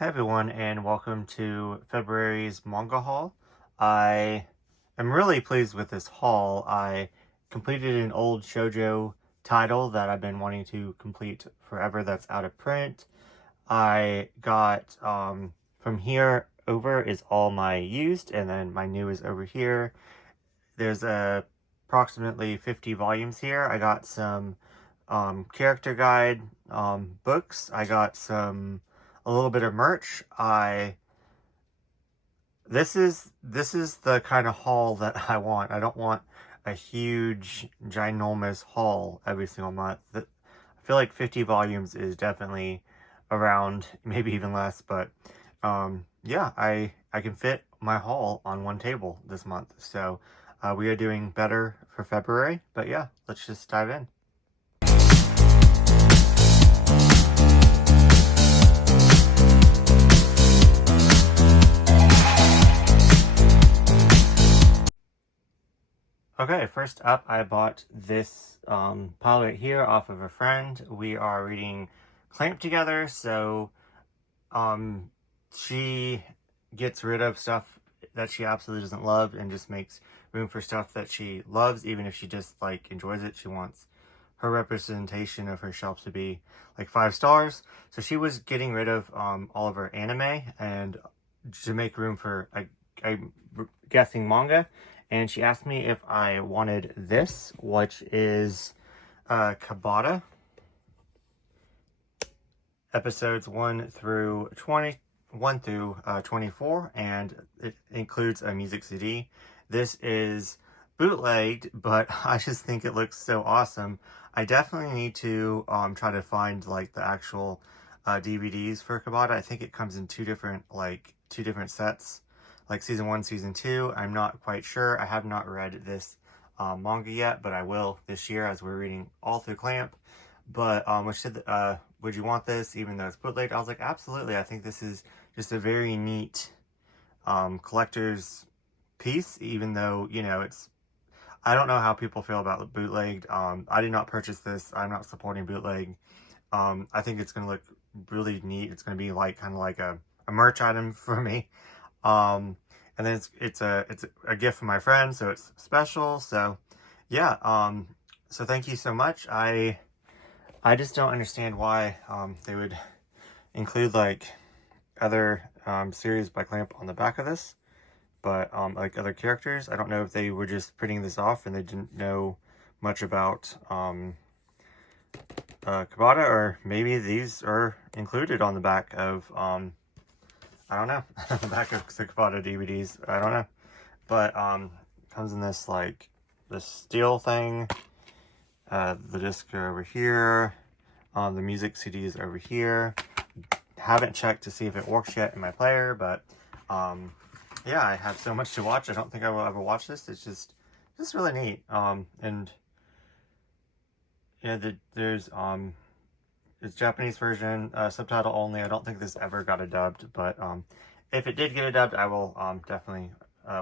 Hey everyone, and welcome to February's manga haul. I am really pleased with this haul. I completed an old shojo title that I've been wanting to complete forever that's out of print. I got, from here over is all my used, and then my new is over here. There's approximately 50 volumes here. I got some character guide books. I got a little bit of merch. This is the kind of haul that I want. I don't want a huge ginormous haul every single month. I feel like 50 volumes is definitely around, maybe even less, but yeah, I can fit my haul on one table this month. So we are doing better for February, but yeah, let's just dive in. Okay, first up, I bought this pile right here off of a friend. We are reading Clamp together, so she gets rid of stuff that she absolutely doesn't love and just makes room for stuff that she loves, even if she just like enjoys it. She wants her representation of her shelf to be like 5 stars. So she was getting rid of all of her anime and to make room for I'm guessing manga. And she asked me if I wanted this, which is Kabata episodes 1 through 24, and it includes a music CD. This is bootlegged, but I just think it looks so awesome. I definitely need to try to find like the actual DVDs for Kabata. I think it comes in two different sets, like season 1, season 2. I'm not quite sure. I have not read this manga yet, but I will this year as we're reading all through Clamp. But which said, would you want this even though it's bootleg? I was like, absolutely. I think this is just a very neat collector's piece, even though, you know, I don't know how people feel about bootlegged. I did not purchase this. I'm not supporting bootleg. I think it's going to look really neat. It's going to be like kind of like a merch item for me. And then it's a gift from my friend, so it's special. So yeah, so thank you so much. I just don't understand why they would include like other series by Clamp on the back of this, but like other characters. I don't know if they were just printing this off and they didn't know much about Kabata, or maybe these are included on the back of I don't know, the back of the Kabata DVDs. I don't know, but comes in this like this steel thing. The discs are over here. The music CD is over here. Haven't checked to see if it works yet in my player, but yeah, I have so much to watch. I don't think I will ever watch this. It's just really neat. And yeah, there's it's Japanese version, subtitle only. I don't think this ever got a dubbed, but if it did get a dubbed, I will definitely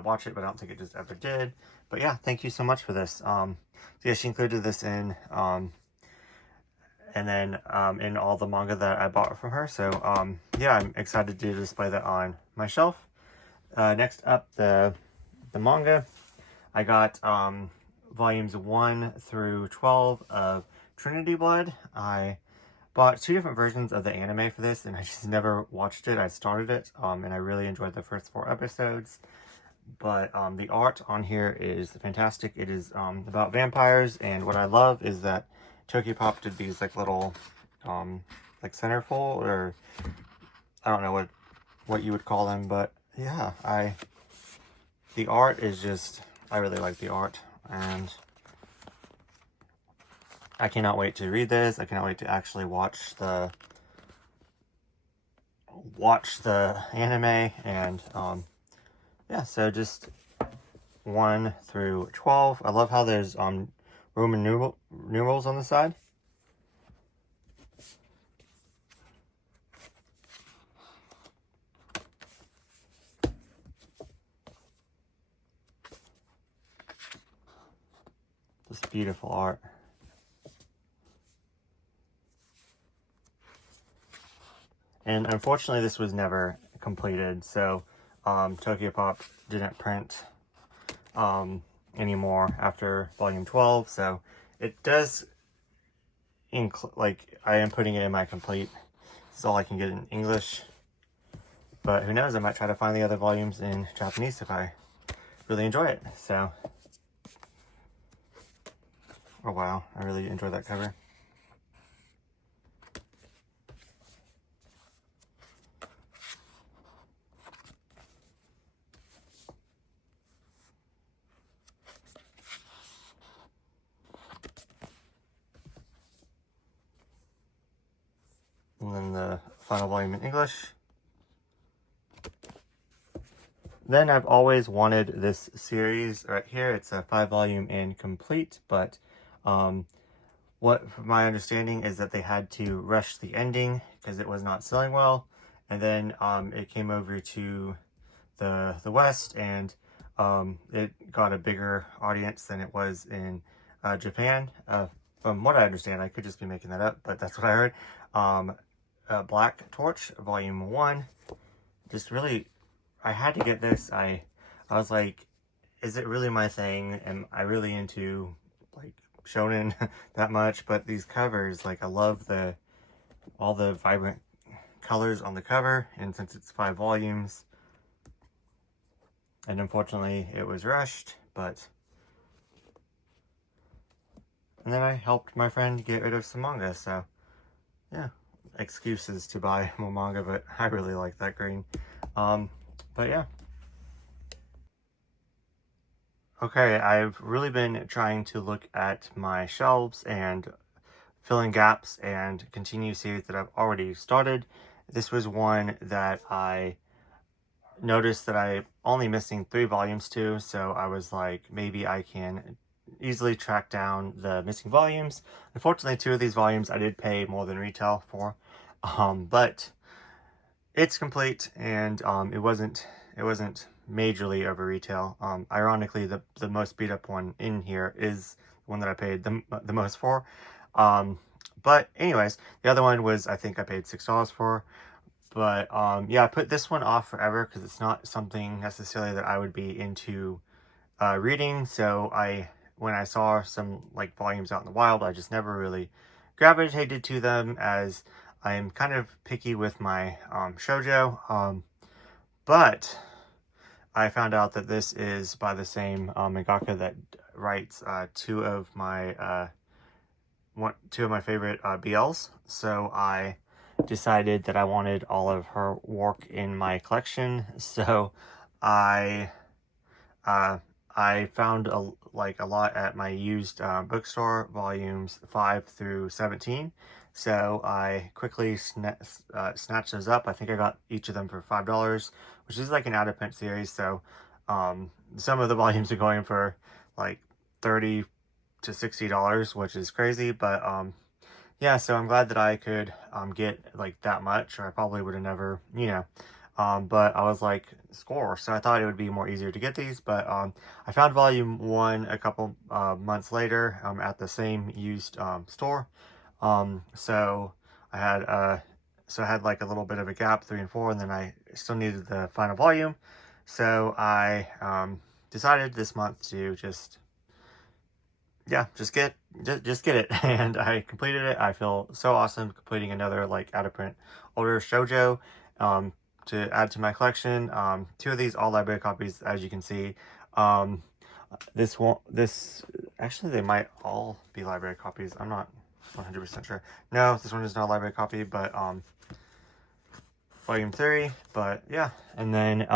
watch it, but I don't think it just ever did. But yeah, thank you so much for this. So yeah, she included this in, and then in all the manga that I bought from her. So yeah, I'm excited to display that on my shelf. Next up, the manga. I got volumes 1 through 12 of Trinity Blood. I bought 2 different versions of the anime for this, and I just never watched it. I started it, and I really enjoyed the first 4 episodes. But the art on here is fantastic. It is about vampires, and what I love is that Tokyopop did these like little like centerfold, or I don't know what you would call them, but yeah, the art is just, I really like the art, and I cannot wait to read this. I cannot wait to actually watch the anime, and yeah, so just 1 through 12. I love how there's Roman numerals on the side. This beautiful art. And unfortunately, this was never completed, so Tokyo Pop didn't print anymore after volume 12, so it does like, I am putting it in my complete. This is all I can get in English, but who knows, I might try to find the other volumes in Japanese if I really enjoy it. So, oh wow, I really enjoyed that cover. And then the final volume in English. Then I've always wanted this series right here. It's a 5-volume incomplete, but what from my understanding is that they had to rush the ending because it was not selling well, and then it came over to the West, and it got a bigger audience than it was in Japan. From what I understand, I could just be making that up, but that's what I heard. Black Torch Volume 1. Just really, I had to get this. I was like, is it really my thing? Am I really into like shonen that much? But these covers, like, I love all the vibrant colors on the cover, and since it's 5 volumes, and unfortunately it was rushed, and then I helped my friend get rid of some manga, so yeah, excuses to buy more manga, but I really like that green. But yeah. Okay, I've really been trying to look at my shelves and fill in gaps and continue series that I've already started. This was one that I noticed that I'm only missing 3 volumes to, so I was like, maybe I can easily track down the missing volumes. Unfortunately, 2 of these volumes I did pay more than retail for, but it's complete, and it wasn't majorly over retail. Ironically, the most beat up one in here is the one that I paid the most for. But anyways, the other one was, I think I paid $6 for. But yeah, I put this one off forever because it's not something necessarily that I would be into reading. So when I saw some like volumes out in the wild, I just never really gravitated to them, as I'm kind of picky with my shojo. But I found out that this is by the same mangaka that writes two of my favorite BLs. So I decided that I wanted all of her work in my collection. So I found a lot at my used bookstore, volumes 5 through 17. So I quickly snatched those up. I think I got each of them for $5, which is like an out of print series. So some of the volumes are going for like $30 to $60, which is crazy. But yeah, so I'm glad that I could get like that much, or I probably would have never, but I was like, score. So I thought it would be more easier to get these, but I found volume 1 a couple months later at the same used store. So I had like a little bit of a gap, 3 and 4, and then I still needed the final volume. So I decided this month to just get it, and I completed it. I feel so awesome completing another like out of print older shojo to add to my collection. 2 of these all library copies, as you can see. This actually, they might all be library copies. I'm not 100% sure. No, this one is not a library copy, but volume 3. But yeah, and then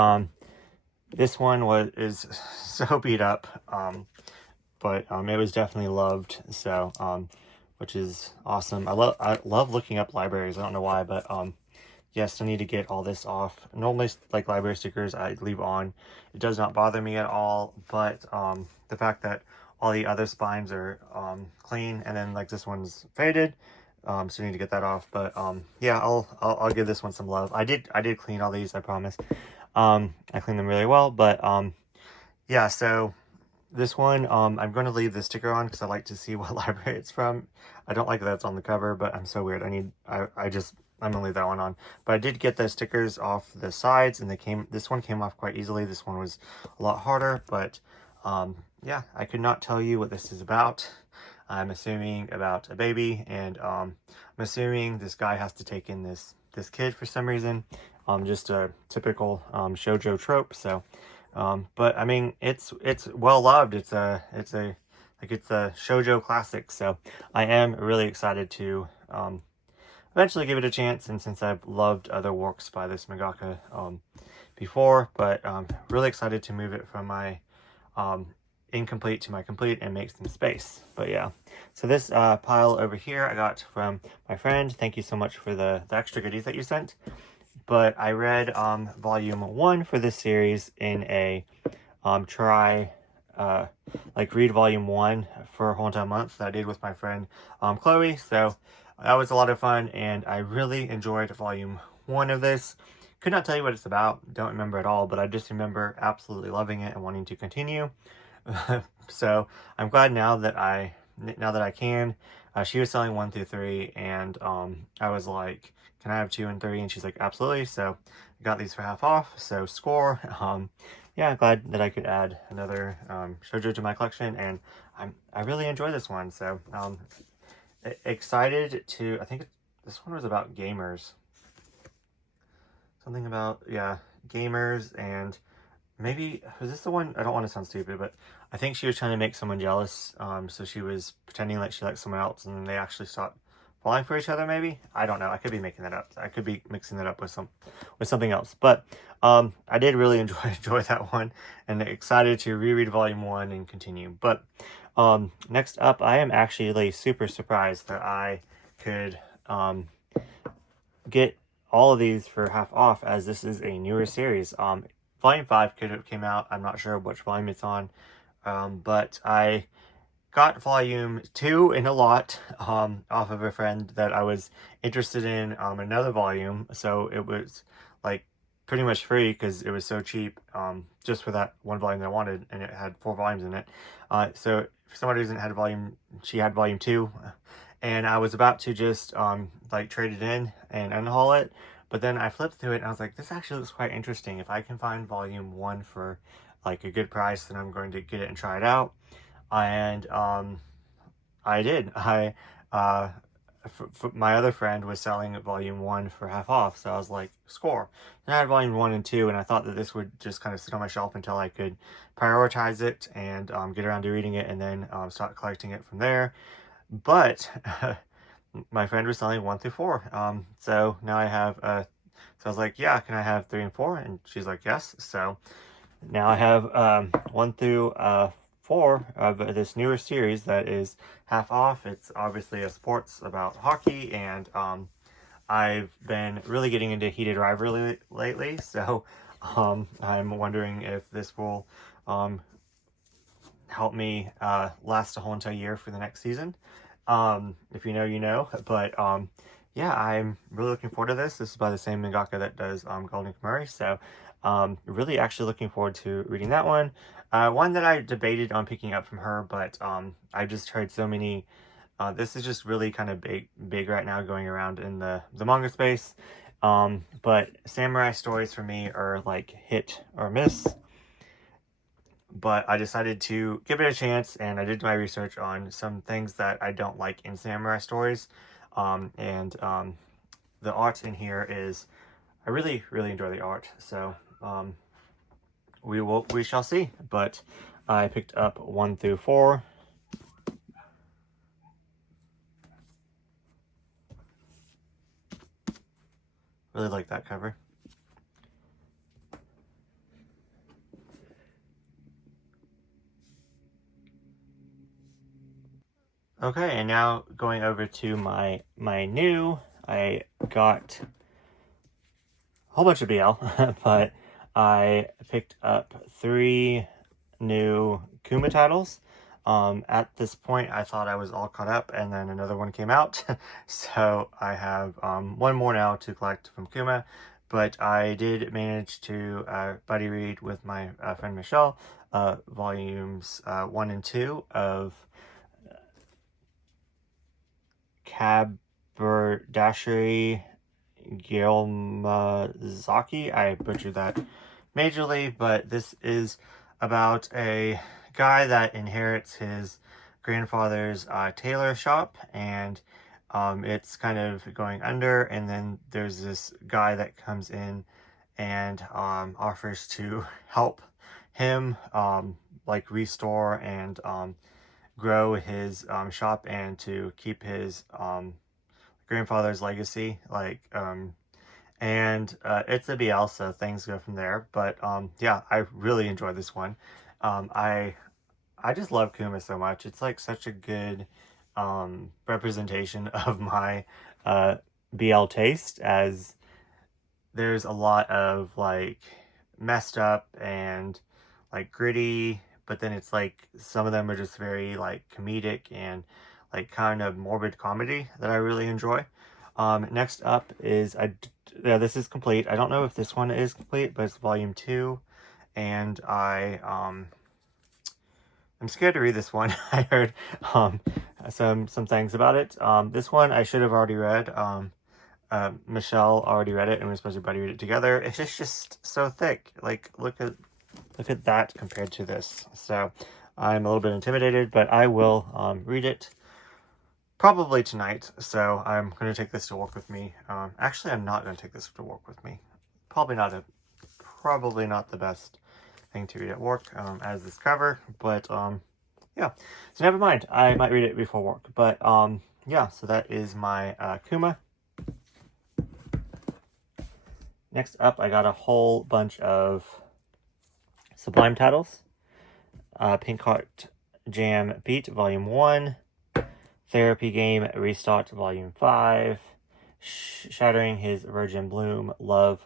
this one is so beat up. But it was definitely loved, so which is awesome. I love looking up libraries. I don't know why, but yes, I need to get all this off. Normally, like library stickers, I leave on. It does not bother me at all, but the fact that all the other spines are clean, and then like this one's faded, so I need to get that off. But yeah, I'll give this one some love. I did clean all these, I promise. I cleaned them really well, but yeah, so this one, I'm going to leave the sticker on because I like to see what library it's from. I don't like that it's on the cover, but I'm so weird. I just I'm gonna leave that one on. But I did get the stickers off the sides, and this one came off quite easily. This one was a lot harder, but yeah, I could not tell you what this is about. I'm assuming about a baby, and I'm assuming this guy has to take in this kid for some reason. Just a typical shojo trope. So, but I mean, it's well loved. It's a shojo classic. So I am really excited to eventually give it a chance. And since I've loved other works by this mangaka before, but really excited to move it from my incomplete to my complete and make some space. But yeah, so this pile over here I got from my friend. Thank you so much for the extra goodies that you sent. But I read volume 1 for this series in a read volume 1 for a whole entire month that I did with my friend Chloe. So that was a lot of fun, and I really enjoyed volume 1 of this. Could not tell you what it's about, don't remember at all, but I just remember absolutely loving it and wanting to continue. So I'm glad now that I can. She was selling 1 through 3, and I was like, can I have 2 and 3? And she's like, absolutely. So I got these for half off, so score. Yeah, glad that I could add another shoujo to my collection, and I really enjoy this one. So excited to, I think this one was about gamers. Something about, yeah, gamers, and maybe, was this the one? I don't want to sound stupid, but I think she was trying to make someone jealous. So she was pretending like she liked someone else, and then they actually stopped falling for each other, maybe? I don't know. I could be making that up. I could be mixing that up with something else. But I did really enjoy that one, and excited to reread volume 1 and continue. But next up, I am actually super surprised that I could get all of these for half off, as this is a newer series. Volume 5 could have came out. I'm not sure which volume it's on. But I got volume 2 in a lot off of a friend that I was interested in another volume. So it was like pretty much free because it was so cheap just for that one volume that I wanted, and it had 4 volumes in it. So for some reason she had volume 2. And I was about to just like trade it in and unhaul it. But then I flipped through it and I was like, this actually looks quite interesting. If I can find volume 1 for like a good price, then I'm going to get it and try it out. And I did. My other friend was selling volume 1 for half off, so I was like, score. And I had volume 1 and 2, and I thought that this would just kind of sit on my shelf until I could prioritize it and get around to reading it, and then start collecting it from there. But my friend was selling 1 through 4. So now I have, so I was like, yeah, can I have 3 and 4? And she's like, yes. So now I have 1 through 4 of this newer series that is half off. It's obviously a sports about hockey, and I've been really getting into heated rivalry lately. So I'm wondering if this will help me last a whole entire year for the next season. If you know, you know. But yeah, I'm really looking forward to this. This is by the same mangaka that does Golden Kamuy. So really actually looking forward to reading that one. One that I debated on picking up from her, but I just heard so many. This is just really kind of big right now going around in the manga space. But samurai stories for me are like hit or miss. But I decided to give it a chance, and I did my research on some things that I don't like in samurai stories. And the art in here is, I really enjoy the art. So we shall see. But I picked up 1 through 4. Really like that cover. Okay, and now going over to my new, I got a whole bunch of BL, but I picked up 3 new Kuma titles. At this point, I thought I was all caught up, and then another one came out. So I have 1 more now to collect from Kuma. But I did manage to buddy read with my friend Michelle volumes 1 and 2 of Kaberdashery Gilmazaki. I butchered that majorly, but this is about a guy that inherits his grandfather's tailor shop, and it's kind of going under, and then there's this guy that comes in and offers to help him like restore and grow his shop and to keep his grandfather's legacy, and it's a BL, so things go from there. But yeah, I really enjoyed this one. I just love Kuma so much. It's like such a good representation of my BL taste, as there's a lot of like messed up and like gritty, but then it's like some of them are just very like comedic and like kind of morbid comedy that I really enjoy. Next up is yeah, this is complete. I don't know if this one is complete, but it's volume 2, and I'm scared to read this one. I heard some things about it. This one I should have already read. Michelle already read it, and we're supposed to buddy read it together. It's just so thick. Like, look at that compared to this. So I'm a little bit intimidated, but I will read it probably tonight. So I'm going to take this to work with me. Actually, I'm not going to take this to work with me. Probably not the best thing to read at work as this cover, but yeah. So never mind. I might read it before work, but yeah. So that is my Kuma. Next up, I got a whole bunch of Sublime titles. Pink Heart Jam Beat Volume 1, Therapy Game Restart Volume 5, Shattering His Virgin Bloom Love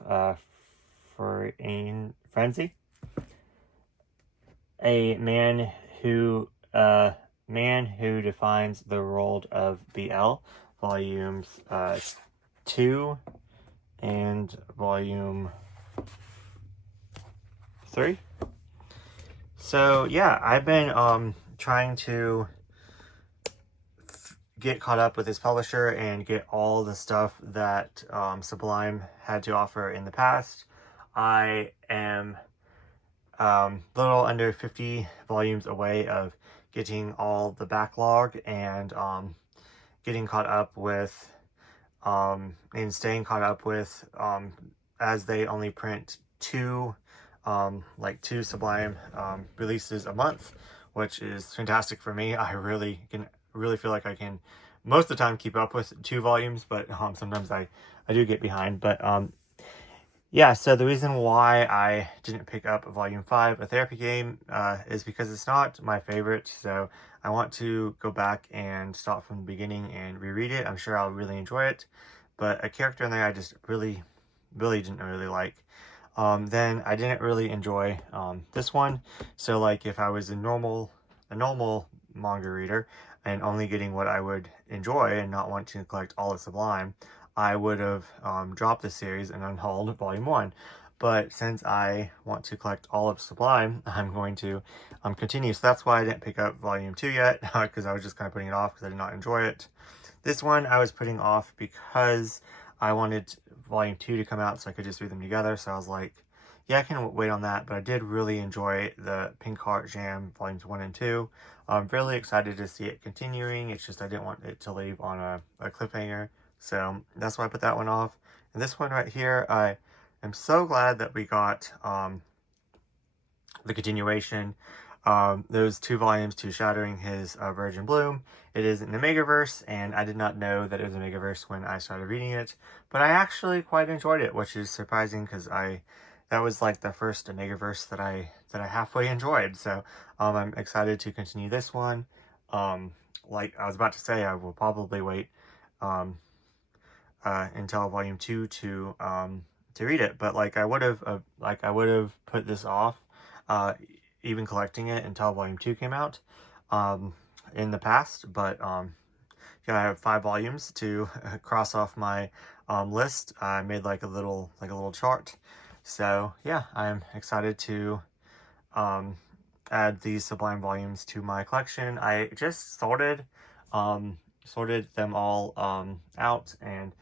Frenzy, A Man Who Defines the World of BL, Volumes 2 and Volume 3. So yeah, I've been trying to get caught up with this publisher and get all the stuff that Sublime had to offer in the past. I am little under 50 volumes away of getting all the backlog and getting caught up with and staying caught up with as they only print two Sublime releases a month, which is fantastic for me. I really feel like I can most of the time keep up with 2 volumes, but sometimes I do get behind. But yeah, so the reason why I didn't pick up Volume 5, A Therapy Game, is because it's not my favorite, so I want to go back and start from the beginning and reread it. I'm sure I'll really enjoy it, but a character in there I just really didn't really like. Then I didn't really enjoy this one, so like if I was a normal manga reader and only getting what I would enjoy and not want to collect all of Sublime, I would have dropped the series and unhauled Volume 1. But since I want to collect all of Sublime, I'm going to continue. So that's why I didn't pick up Volume 2 yet, because I was just kind of putting it off because I did not enjoy it. This one I was putting off because I wanted Volume 2 to come out so I could just read them together. So I was like, yeah, I can wait on that. But I did really enjoy the Pink Heart Jam Volumes 1 and 2. I'm really excited to see it continuing. It's just I didn't want it to leave on a cliffhanger. So that's why I put that one off. And this one right here, I am so glad that we got the continuation. Those 2 volumes to Shattering His Virgin Bloom. It is in the Megaverse, and I did not know that it was a Megaverse when I started reading it. But I actually quite enjoyed it, which is surprising because that was like the first Megaverse that I halfway enjoyed. So I'm excited to continue this one. Like I was about to say, I will probably wait until Volume 2 to read it, but like I would have put this off, even collecting it until Volume 2 came out in the past. But yeah, I have 5 volumes to cross off my list. I made like a little chart. So yeah, I'm excited to add these Sublime volumes to my collection. I just sorted them all out, and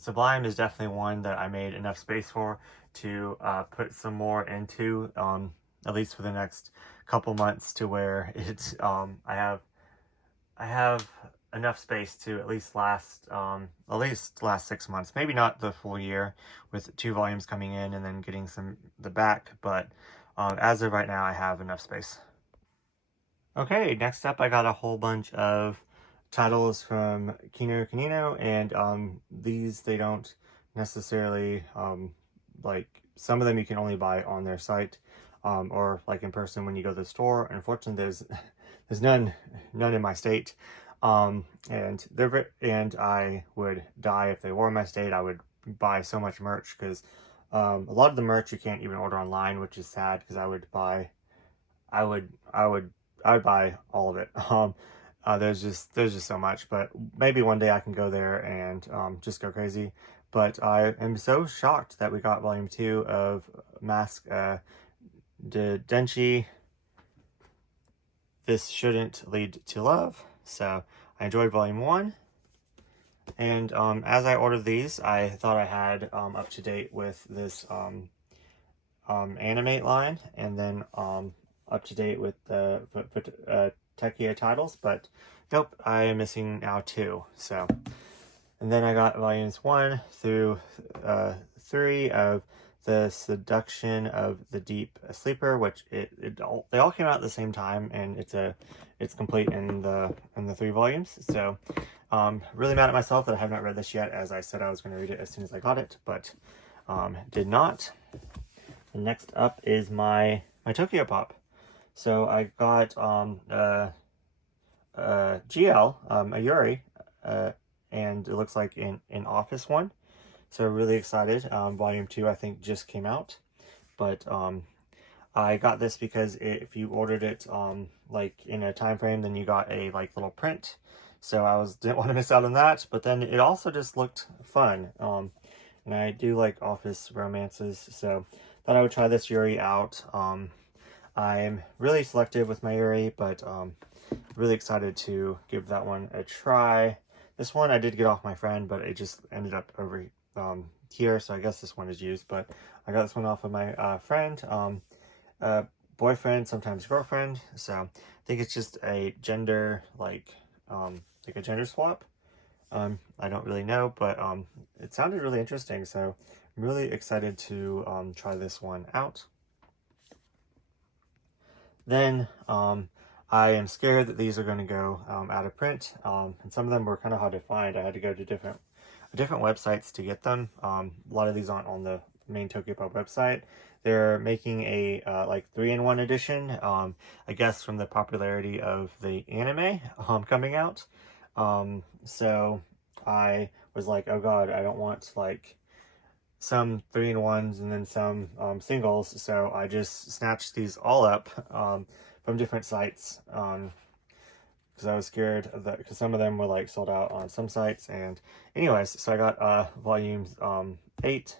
Sublime is definitely one that I made enough space for to put some more into, at least for the next couple months, to where it's I have enough space to at least last 6 months. Maybe not the full year with 2 volumes coming in and then getting the back, but as of right now, I have enough space. Okay, next up, I got a whole bunch of titles from Kino Kanino, and these, they don't necessarily like, some of them you can only buy on their site, or like in person when you go to the store. Unfortunately, there's none in my state, and I would die if they were in my state. I would buy so much merch, because a lot of the merch you can't even order online, which is sad, because I would I would buy all of it. There's just so much, but maybe one day I can go there and just go crazy. But I am so shocked that we got volume 2 of Mask de Denchi. This shouldn't lead to love. So I enjoyed volume 1. And as I ordered these, I thought I had up to date with this animate line, and then up to date with the Tekia titles, but nope, I am missing now 2. So, and then I got volumes 1 through 3 of The Seduction of the Deep Sleeper, which they all came out at the same time, and it's complete in the 3 volumes. So really mad at myself that I have not read this yet, as I said I was going to read it as soon as I got it, but did not. And next up is my Tokyo Pop. So I got GL, a Yuri, and it looks like an Office one. So really excited. Volume 2 I think just came out, but I got this because if you ordered it like in a time frame, then you got a like little print. So didn't want to miss out on that. But then it also just looked fun. And I do like office romances, so thought I would try this Yuri out. I'm really selective with my Yuri, but really excited to give that one a try. This one I did get off my friend, but it just ended up over here, so I guess this one is used. But I got this one off of my friend, boyfriend, sometimes girlfriend. So I think it's just a gender, like a gender swap. I don't really know, but it sounded really interesting, so I'm really excited to try this one out. Then I am scared that these are going to go out of print, and some of them were kind of hard to find. I had to go to different websites to get them. A lot of these aren't on the main Tokyopop website. They're making a like 3-in-1 edition, I guess from the popularity of the anime coming out. So I was like, oh god, I don't want like some 3-in-1s and then some singles. So I just snatched these all up from different sites, because I was scared of that, because some of them were like sold out on some sites. And anyways, so I got volumes 8,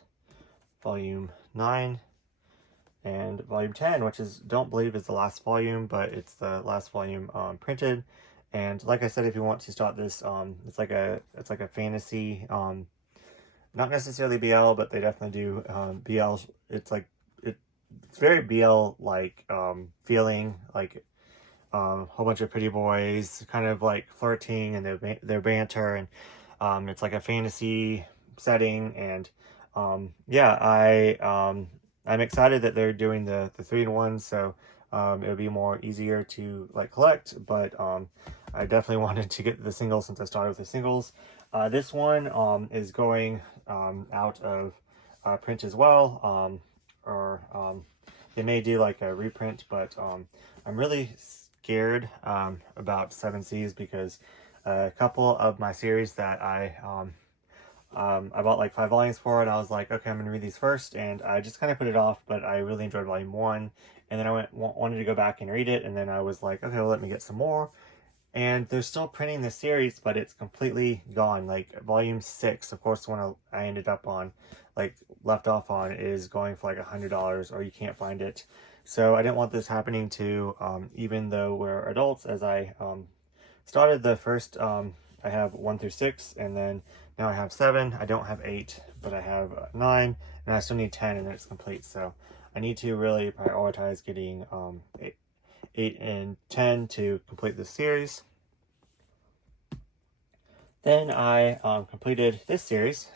volume 9, and volume 10, which don't believe is the last volume, but it's the last volume printed. And like I said, if you want to start this, it's like a fantasy, not necessarily BL, but they definitely do BL. It's like it's very BL like feeling, like a whole bunch of pretty boys kind of like flirting, and their banter, and it's like a fantasy setting. And yeah, I'm excited that they're doing the 3-in-1, so it'll be more easier to like collect. But I definitely wanted to get the singles since I started with the singles. This one is going out of print as well, or they may do like a reprint, but I'm really scared about 7 Seas, because a couple of my series that I bought like 5 volumes for, and I was like, okay, I'm gonna read these first, and I just kind of put it off. But I really enjoyed volume 1, and then I wanted to go back and read it, and then I was like, okay, well, let me get some more. And they're still printing the series, but it's completely gone. Like volume 6, of course, the one I ended up on, like left off on, is going for like $100, or you can't find it. So I didn't want this happening to, even though we're adults, as I started the first, I have 1 through 6, and then Now I have 7. I don't have 8, but I have 9, and I still need 10, and it's complete. So I need to really prioritize getting 8 and 10 to complete this series. Then I completed this series.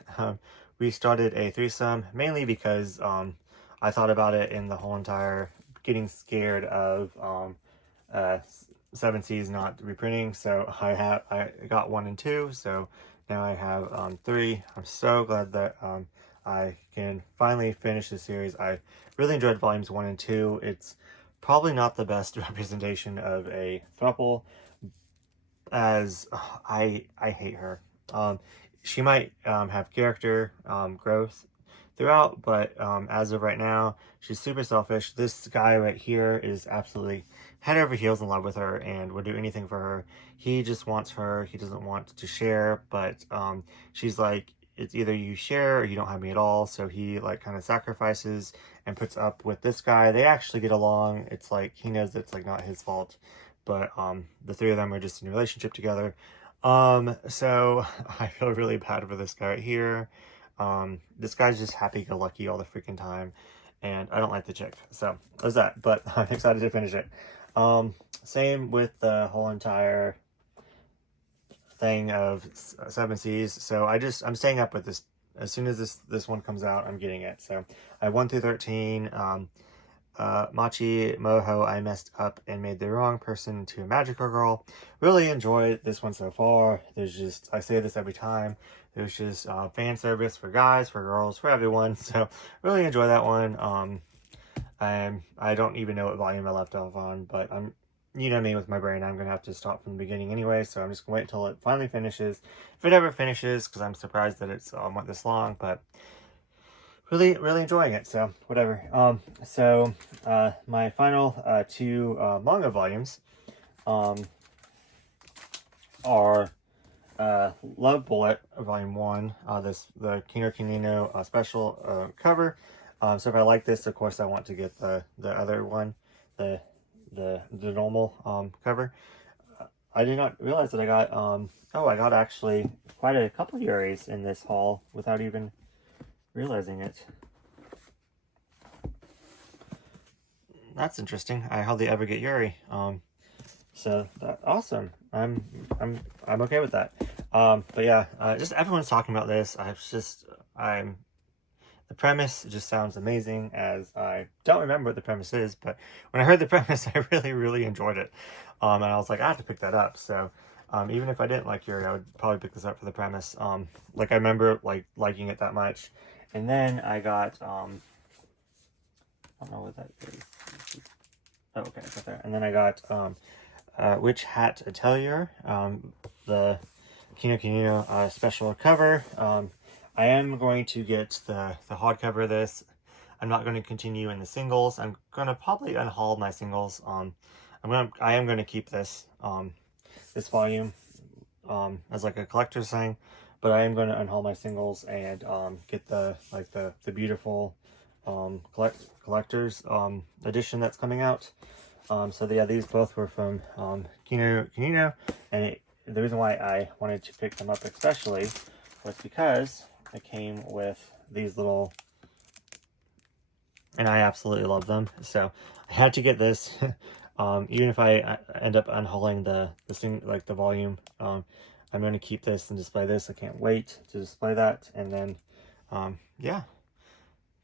We started a threesome, mainly because I thought about it in the whole entire getting scared of 7 Seas not reprinting. So I got 1 and 2. So now I have 3. I'm so glad that I can finally finish the series. I really enjoyed volumes 1 and 2. It's probably not the best representation of a throuple, as I hate her. She might have character growth throughout, but as of right now, she's super selfish. This guy right here is absolutely head over heels in love with her and would do anything for her. He just wants her. He doesn't want to share, but she's like, it's either you share or you don't have me at all. So he like kind of sacrifices and puts up with this guy. They actually get along. It's like he knows that it's like not his fault, but the 3 of them are just in a relationship together. So I feel really bad for this guy right here. This guy's just happy-go-lucky all the freaking time, and I don't like the chick. So there's that, but I'm excited to finish it. Same with the whole entire thing of 7 Seas. So I'm staying up with this. As soon as this one comes out, I'm getting it. So I have 1 through 13. Machi Moho, I messed up and made the wrong person into a magical girl. Really enjoyed this one so far. There's just, I say this every time, there's just fan service for guys, for girls, for everyone. So really enjoy that one. I don't even know what volume I left off on, but you know me with my brain, I'm gonna have to start from the beginning anyway. So I'm just gonna wait until it finally finishes, if it ever finishes, because I'm surprised that it's went this long. But really enjoying it, so whatever. My final 2 manga volumes are Love Bullet Volume 1, the Kino Kinino special cover. So if I like this, of course I want to get the other one, the normal cover. I did not realize that I got I got actually quite a couple of Yuris in this haul without even realizing it. That's interesting. I hardly ever get Yuri. So that's awesome. I'm okay with that. But yeah, just everyone's talking about this. The premise just sounds amazing, as I don't remember what the premise is, but when I heard the premise, I really enjoyed it. And I was like, I have to pick that up. So even if I didn't like Yuri, I would probably pick this up for the premise. Like I remember like liking it that much. And then I got, I don't know what that is. Oh, okay, it's right there. And then I got Witch Hat Atelier, the Kino Kinino special cover. I am going to get the hardcover of this. I'm not going to continue in the singles. I'm going to probably unhaul my singles. I am going to keep this this volume as like a collector's thing. But I am going to unhaul my singles and get the beautiful collector's edition that's coming out. Yeah, these both were from Kino Kinino, and the reason why I wanted to pick them up especially was because it came with these little, and I absolutely love them. So I had to get this, even if I end up unhauling the volume. I'm going to keep this and display this. I can't wait to display that. And then, yeah,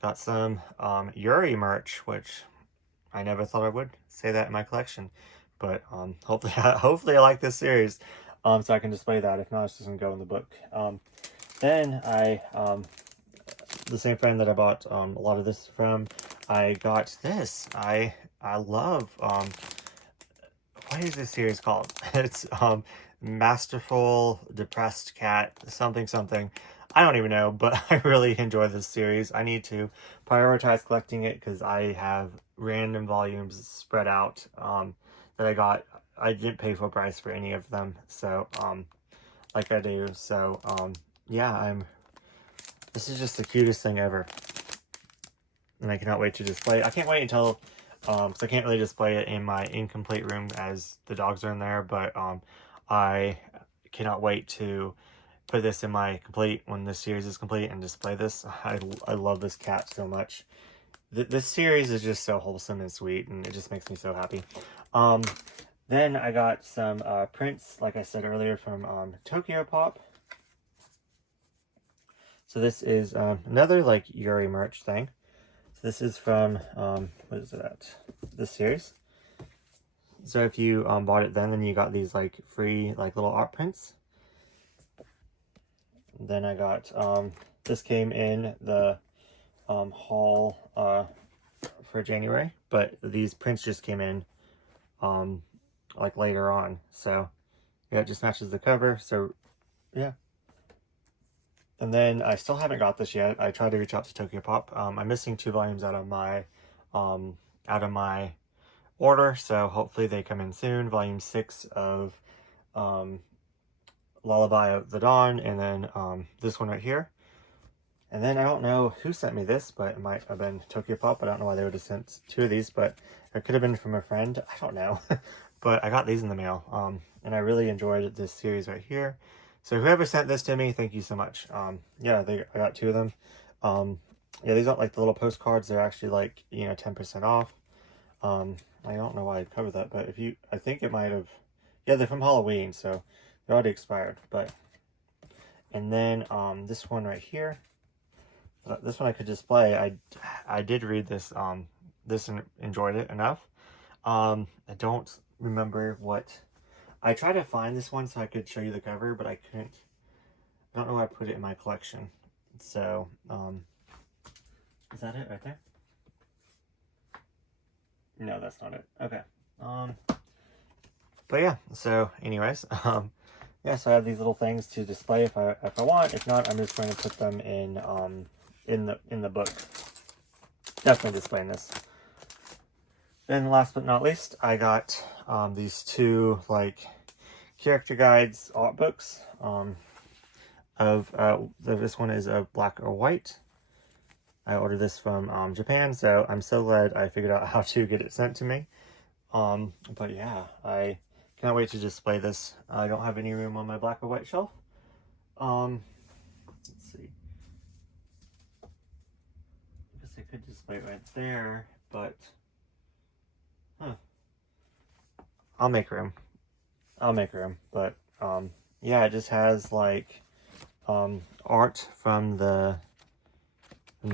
got some Yuri merch, which I never thought I would say that in my collection. But hopefully I like this series, so I can display that. If not, it's just going to go in the book. Then the same friend that I bought a lot of this from, I got this. I love, what is this series called? It's Masterful Depressed Cat something. I don't even know, but I really enjoy this series. I need to prioritize collecting it because I have random volumes spread out that I got. I didn't pay full price for any of them, so like I do. So yeah, this is just the cutest thing ever, and I cannot wait to display. I can't wait until because I can't really display it in my incomplete room as the dogs are in there, but I cannot wait to put this in my complete when this series is complete and display this. I love this cat so much. This series is just so wholesome and sweet, and it just makes me so happy. Then I got some prints, like I said earlier, from Tokyo Pop. So this is another like Yuri merch thing. So this is from, what is that? This series. So if you bought it then you got these like free like little art prints. Then I got, this came in the haul for January, but these prints just came in like later on. So yeah, it just matches the cover. So yeah. And then I still haven't got this yet. I tried to reach out to Tokyo Pop. I'm missing 2 volumes out of my order, so hopefully they come in soon. Volume 6 of Lullaby of the Dawn, and then this one right here. And then I don't know who sent me this, but it might have been Tokyo Pop. I don't know why they would have sent 2 of these, but it could have been from a friend. I don't know. But I got these in the mail, and I really enjoyed this series right here. So whoever sent this to me, thank you so much. Yeah, I got 2 of them. Yeah, these aren't like the little postcards. They're actually like, 10% off. I don't know why I covered that, but I think it might have, yeah, they're from Halloween, so they're already expired. But, and then this one right here, this one I could display. I did read this, this and enjoyed it enough. I don't remember what. I tried to find this one so I could show you the cover, but I couldn't. I don't know where I put it in my collection. So, is that it right there? No, that's not it. Okay. But yeah, so anyways, yeah, so I have these little things to display if I want. If not, I'm just going to put them in the book. Definitely displaying this. Then last but not least, I got these 2 like character guides art books this one is of black or white. I ordered this from Japan, so I'm so glad I figured out how to get it sent to me. But yeah, I can't wait to display this. I don't have any room on my black or white shelf. Let's see. I guess I could display it right there, but I'll make room. But yeah, it just has like art from the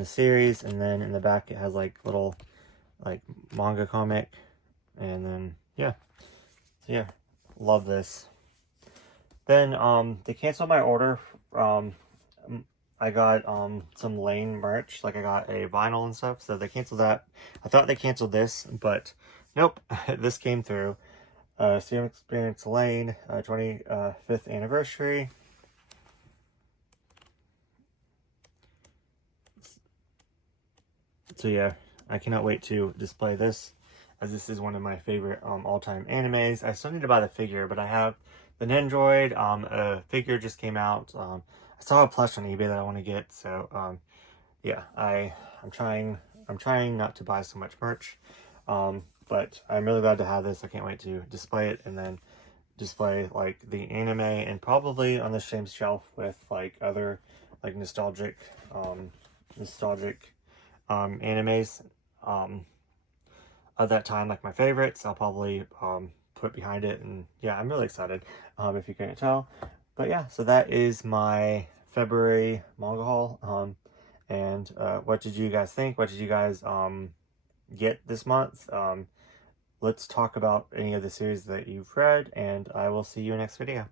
series, and then in the back it has like little like manga comic, and then yeah. So yeah, love this. Then they canceled my order. I got some Lane merch, like I got a vinyl and stuff, so they canceled that. I thought they canceled this, but nope. This came through. Serum Experience Lane 25th anniversary. So yeah, I cannot wait to display this, as this is one of my favorite all-time animes. I still need to buy the figure, but I have the Nendroid. A figure just came out. I saw a plush on eBay that I want to get, so yeah, I'm trying not to buy so much merch, but I'm really glad to have this. I can't wait to display it, and then display like the anime, and probably on the same shelf with like other like nostalgic animes of that time, like my favorites. I'll probably put behind it, and yeah, I'm really excited, if you couldn't tell. But yeah, so that is my February manga haul. And what did you guys think? What did you guys get this month? Let's talk about any of the series that you've read, and I will see you in the next video.